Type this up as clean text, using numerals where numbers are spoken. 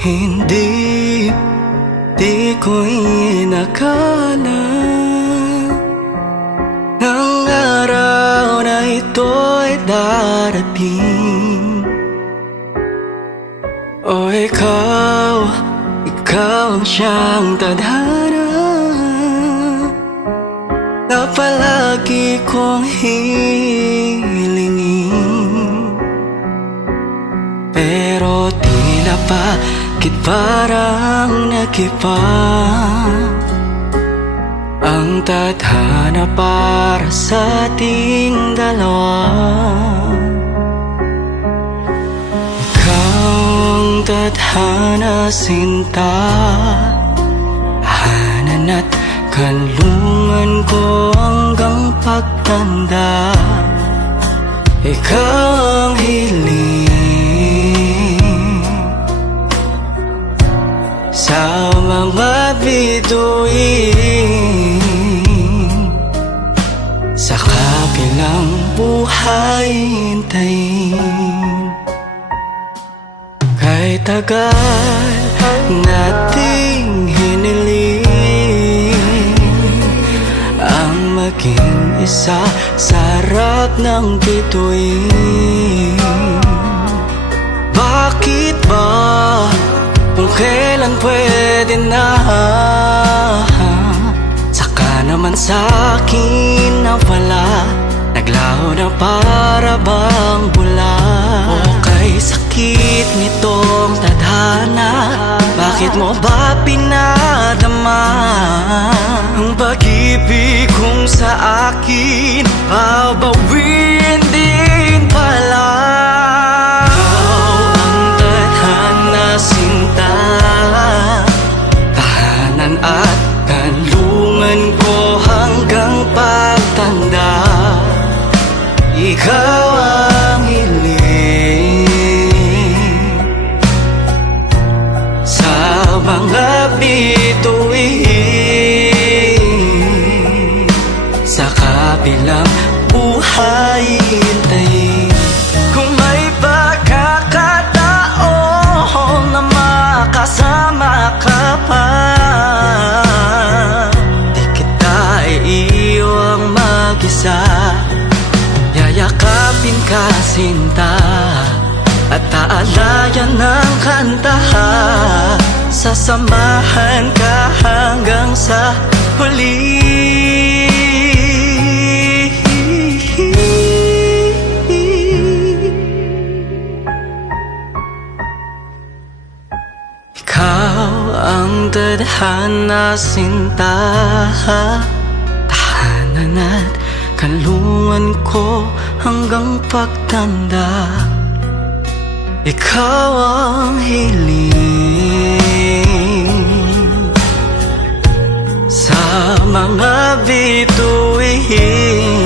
Hindi, di ko inakala ng araw na ito'y darating. O ikaw ang siyang tadhana na palagi kong hilingin. Pero tila bakit parang nagiba ang tadhana para sa ating dalawa. Ikaw ang tadhana, sinta, tahanan at kanlungan ko hanggang pagtanda. Ikaw ang hiling sa mga bituin, sa kabilang buhay hintayin. Kahit tagal nating hiniling ang maging isa sa harap ng bituin. Bakit ba kung kailan pwede na, saka naman sa'kin na wala, naglaho na para bang bula? O kay sakit nitong tadhana, bakit mo ba pinadama ang pag-ibig kung sa akin babawin din pala? Ikaw ang tadhana, sinta, tahanan at kanlungan ko hanggang pagtanda. Ikaw ang hiling sa mga bituin, sa kabilang buhay hintayin. Kung may pagkakataon na makasama ka pa, di kita iiwang mag-isa. Yayakapin ka, sinta, at taalayan ng kanta. Sasamahan ka hanggang sa huli. Ikaw ang tadhana, sinta, tahanan at kanlungan ko hanggang pagtanda. Ikaw ang hiling sa mga bituin,